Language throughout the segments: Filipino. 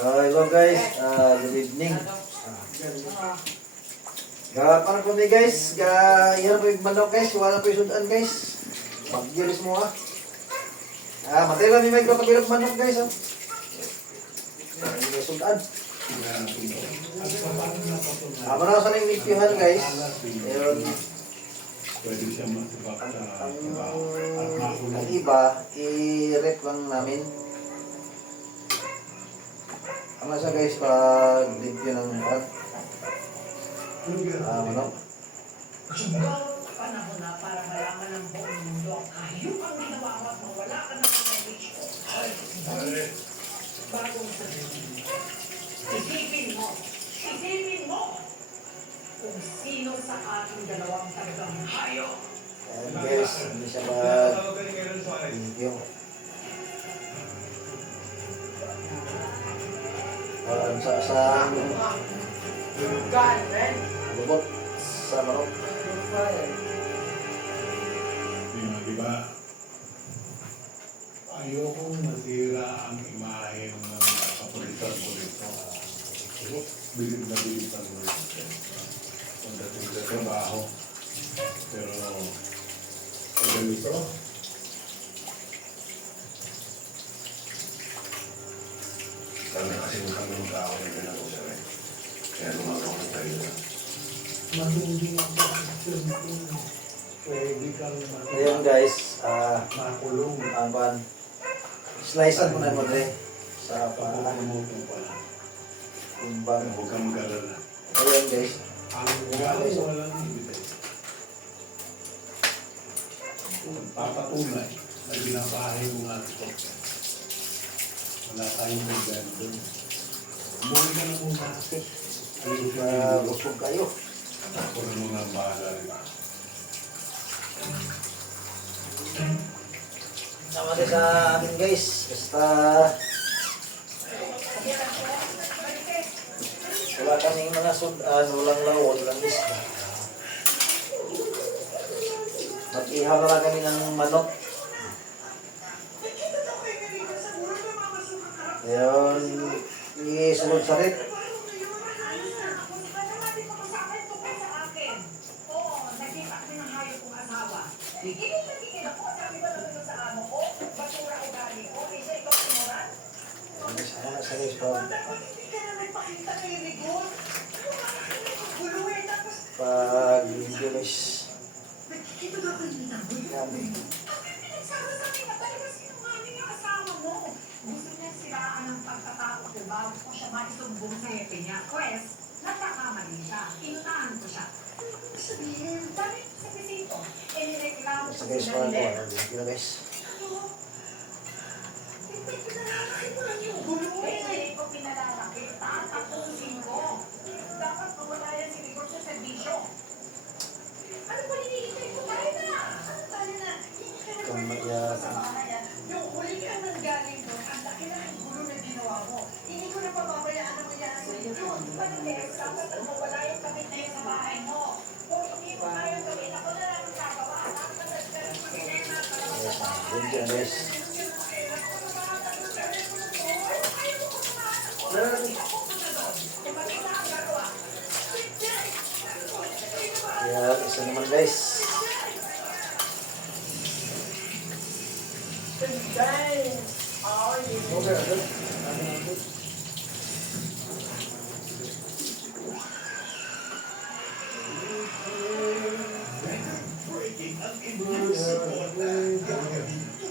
Hello guys, good evening. Para po ni guys, iyan po yung manok guys, wala po yung sudan guys. Mag-gilis mo matay lang ni Mike ko tabilog manok guys hindi may sudan. Manaw sa nang nipyuhan guys. Ang iba, i-rep lang namin. Ano siya guys, pag limpyo ng manok. Panahon na para malaman ng buong mundo ang kahiyupang ginawa mo at mawala ka ng knowledge ko. Bagong sabihin. Isipin mo kung sino sa ating dalawang talagang hayop. Ayan guys, hindi siya mag-limpyo. Sa lubot sa manok. Diba? Ayokong masira ang imahe ng kapulitan mo rito. Bilib na bilib ang mo rito. Pagdating sa trabaho. Pero, pag ganito, kami kasi yung kami ng tao na pinag-usap kaya lumagaw na tayo na. matinding ang pagkakas. Pwede kang Ngayon guys, makulong. ang slicean mo na mo rin sa Pagkakas pala. timbang. Huwag kang mag-alala. Ayan guys, Ang walang ibig. Papatunay na binabahay mo nga ito. Wala tayong problema doon. Umuwi ka na muna. busog kayo. Ako na muna ang bahala rin. Sama din sa amin guys, basta wala kaming mga sudan, walang lawon, walang isda. Mag-ihaw na lang kami ng manok. Ngayon, isunod sa rip. Sa guys, pag guys, kami. Gusto niya siraan ang pagkatao ko bago ko siya maisumbong sa hepe niya. Pwes, nagkakamali siya. Inunahan ko siya. Sabihin, dami sa pisito. Inireklamo Sa ko guys, sa parang galit. yun guys. Hindi ko pinalalaki. Tatapusin ko. Dapat mawala yan si Rigor sa servisyo. Ano ba hinihintay ko? Tayo na! Ano tayo na? Sa mga yan. Yung huli ka nanggaling doon, ang laki na ang gulo na ginawa mo. Hindi ko na pababayaan na mangyari sa iyo. Pagkakit, dapat ang mawala yung kapit na yun sa bahay mo. Kung hindi mo kayang gawin, ako na lang ang gagawa. Dapat ang nagkaroon mo sinema para masabahan. Yun dyan guys. Kaya isa naman guys.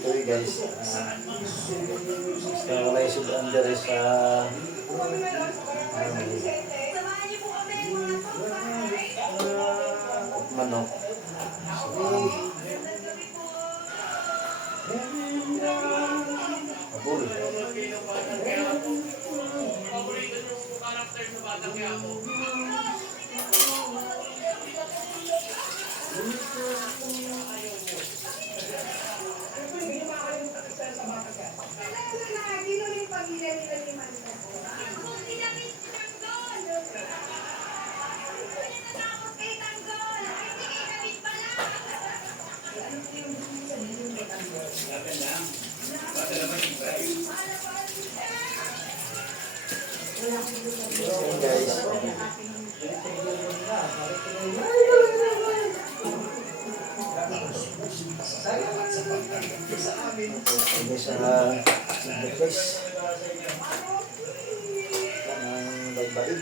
Ito guys. Wala yung sudan dyan sa manok. Abul. Ayan guys. Ini sa guys. Ang babaid.